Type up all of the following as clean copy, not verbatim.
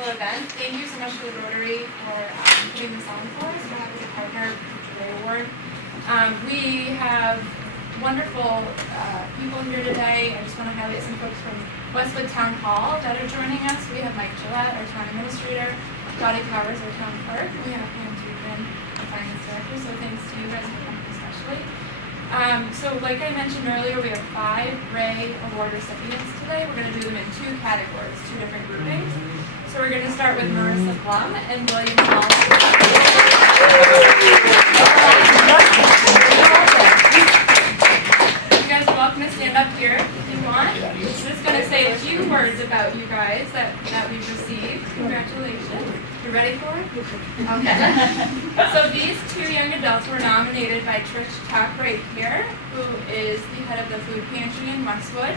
special event. Thank you so much to the Rotary for putting this on for us. We're happy to partner with the award. We have wonderful people here today. I just want to highlight some folks from Westwood Town Hall that are joining us. We have Mike Gillette, our town administrator, Dottie Powers, our town clerk. We have Pam Tukin, our finance director. So thanks to you guys for coming especially. So like I mentioned earlier, we have 5 Ray Award recipients today. We're going to do them in 2 categories, 2 different groupings. So we're going to start with Marissa Blum and William Hall. You guys are welcome to stand up here if you want. I'm just going to say a few words about you guys that we've received. Congratulations. You ready for it? Okay. So these 2 young adults were nominated by Trish Tuck right here, who is the head of the food pantry in Westwood.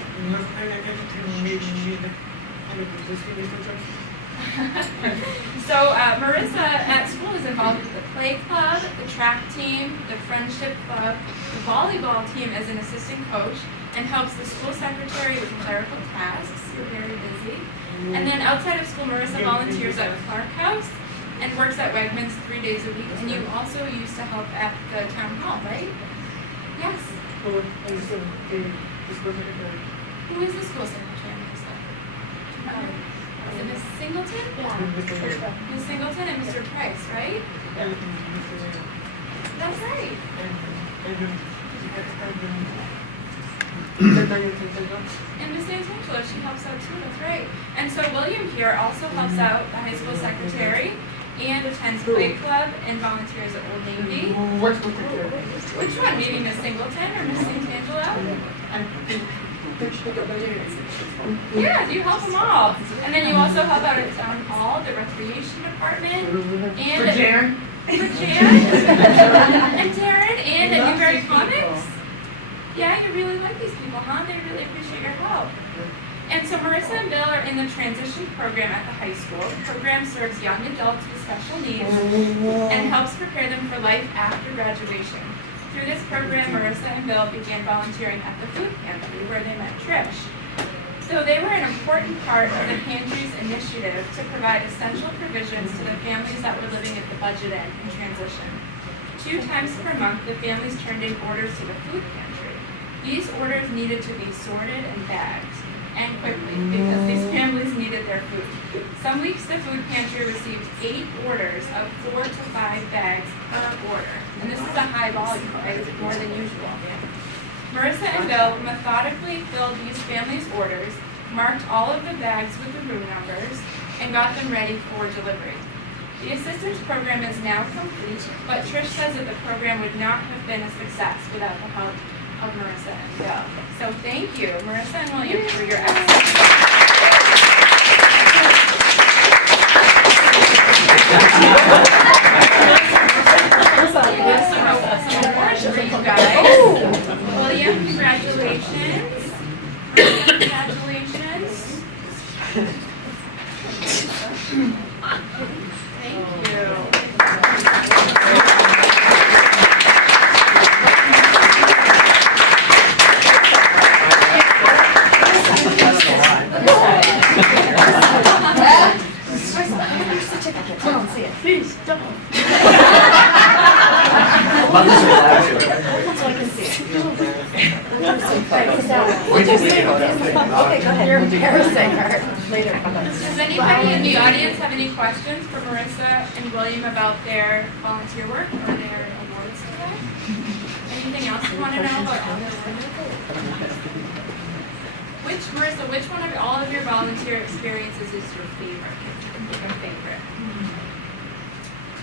So Marissa at school is involved with the play club, the track team, the friendship club, the volleyball team as an assistant coach, and helps the school secretary with clerical tasks. You're very busy. And then outside of school, Marissa volunteers at Clark House and works at Wegmans 3 days a week. And you also used to help at the town hall, right? Yes. Who is the school secretary, Marissa? Is it Miss Singleton? Yeah. Miss Singleton and Mr. Price, right? That's right. And Miss Angela, she helps out too, that's right. And so William here also helps out the high school secretary and attends play club and volunteers at Old Navy. Which one? Maybe Miss Singleton or Miss St. Angela? Yeah, you help them all. And then you also help out at Town Hall, the recreation department, and for Jan. And Taryn, and at Newberry Comics. Yeah, you really like these people, huh? They really appreciate your help. And so Marissa and Bill are in the transition program at the high school. The program serves young adults with special needs and helps prepare them for life after graduation. Through this program, Marissa and Bill began volunteering at the food pantry where they met Trish. So they were an important part of the pantry's initiative to provide essential provisions to the families that were living at the budget end in transition. 2 times per month, the families turned in orders to the food pantry. These orders needed to be sorted and bagged, and quickly, because these families needed their food. Some weeks the food pantry received 8 orders of 4 to 5 bags per order. And this is a high volume, right? It's more than usual. Marissa and Bill methodically filled these families' orders, marked all of the bags with the room numbers, and got them ready for delivery. The assistance program is now complete, but Trish says that the program would not have been a success without the help of Marissa and Bill. So thank you, Marissa and William, for your excellent some awards for you guys. William, congratulations. Marissa, congratulations. Thank you. Please don't. So I can see it. Okay, go ahead. You're embarrassing her later. Does anybody in the audience have any questions for Marissa and William about their volunteer work or their awards today? Anything else you want to know about all their work? Marissa, which one of all of your volunteer experiences is your favorite?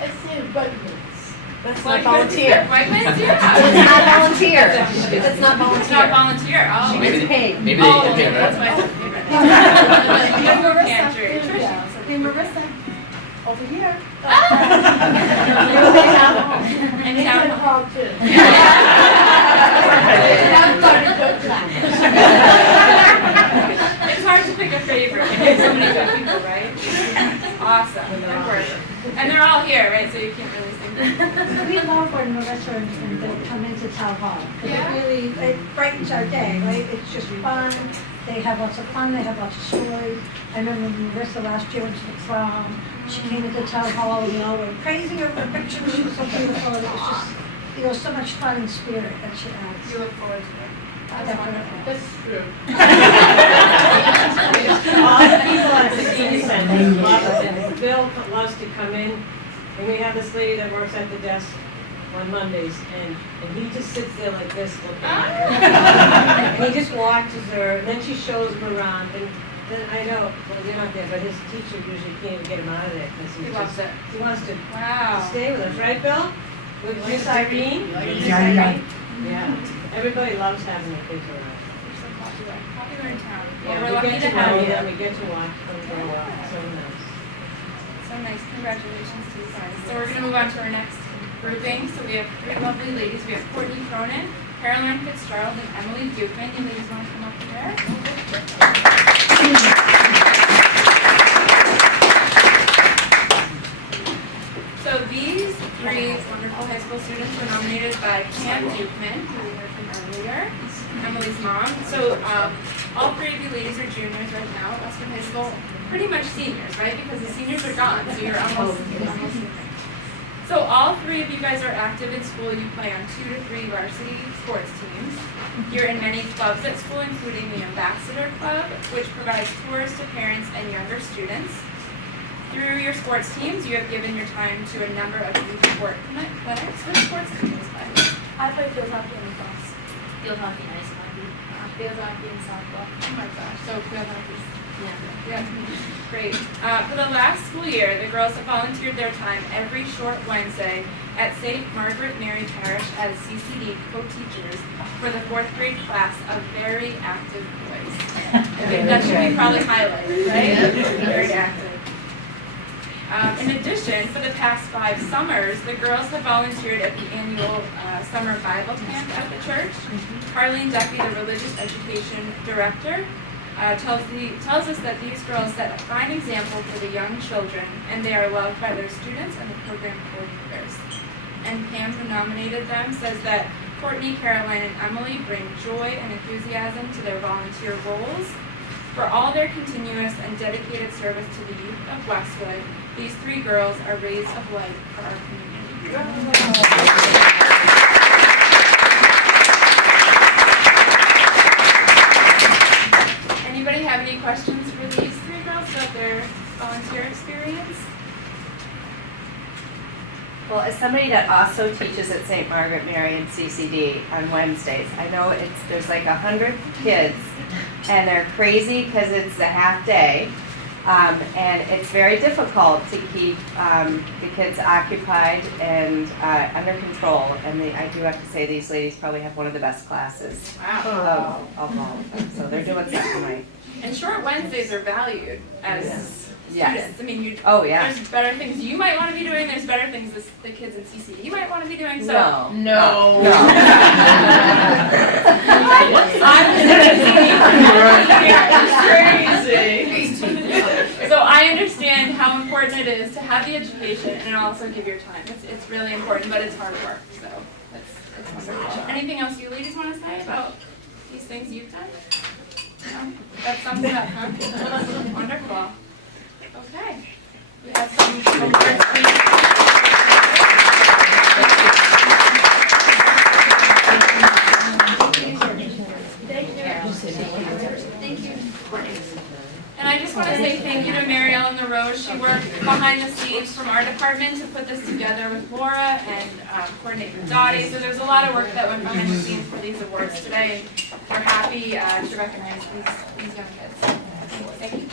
It's the Wegmans. That's Well, not volunteer. Wegmans, yeah. It's not volunteer. It's not volunteer. It's not volunteer. Oh, It's paid. Maybe oh, they can that's pay my that. favorite. Hey, Marissa, over here. And town hall. It's hard to pick a favorite. There's so many good people, right? Awesome. Good work. And they're all here, right? So you can't really sing them. We love when the veterans come into town hall. Yeah. It brightens our day, right? It's just fun. They have lots of fun, they have lots of stories. I remember Marissa last year went to the prom, she came into town hall, we all went crazy over her picture, she was so beautiful, and it was just, so much fun and spirit that she adds. You look forward to it. That's Definitely. wonderful. That's true. All the people at the senior center love it. Bill loves to come in, and we have this lady that works at the desk on Mondays, and he just sits there like this looking at her. And he just watches her, and then she shows him around, and then I know, well, you're not there, but his teacher usually can't even get him out of there, because He loves it. he wants to Wow. stay with us, right, Bill? With Miss Irene? Yeah, everybody loves having their kids around. You're so popular. Popular in town. Well, Yeah, we're we lucky get to to have know you. them, we get to watch them grow up, so nice. So nice. Congratulations to you guys. So we're going to move on to our next grouping. So we have three lovely ladies. We have Courtney Cronin, Caroline Fitzgerald, and Emily Dukeman. You ladies want to come up here? So these three wonderful high school students were nominated by Pam Dukeman, who we heard from earlier, Emily's mom. So all three of you ladies are juniors right now at Westwood High School. Pretty much seniors, right? Because the seniors are gone, so you're almost So all three of you guys are active in school. You play on 2 to 3 varsity sports teams. You're in many clubs at school, including the Ambassador Club, which provides tours to parents and younger students. Through your sports teams, you have given your time to a number of youth sport clinics. Which sports do you guys play? I play field hockey and lacrosse. Field hockey and ice hockey. Field hockey and softball. Oh my gosh, so field hockey. Yeah. Yeah, great. For the last school year, the girls have volunteered their time every short Wednesday at St. Margaret Mary Parish as CCD co-teachers for the 4th grade class of very active boys. I think that should be probably highlighted, right? Very active. In addition, for the past 5 summers, the girls have volunteered at the annual summer Bible camp at the church. Carlene Duffy, the religious education director, tells us that these girls set a fine example for the young children, and they are loved by their students and the program coordinators. And Pam, who nominated them, says that Courtney, Caroline, and Emily bring joy and enthusiasm to their volunteer roles. For all their continuous and dedicated service to the youth of Westwood, these 3 girls are rays of light for our community. Anybody have any questions for these 3 girls about their volunteer experience? Well, as somebody that also teaches at St. Margaret Mary and CCD on Wednesdays, I know there's like 100 kids, and they're crazy because it's a half day, and it's very difficult to keep the kids occupied and under control. And I do have to say these ladies probably have one of the best classes Wow. of all of them. So they're doing something right. And short Wednesdays are valued as students. I mean, there's better things you might want to be doing. There's better things the kids in CCD might want to be doing. So No. So I understand how important it is to have the education and also give your time. It's really important, but it's hard work. So it's wonderful. Anything else you ladies want to say about these things you've done? No? That sums it up, huh? Wonderful. Okay. We have some And I just want to say thank you to Mary Ellen LaRose. She worked behind the scenes from our department to put this together with Laura and coordinate with Dottie. So there's a lot of work that went behind the scenes for these awards today, and we're happy to recognize these young kids. Thank you.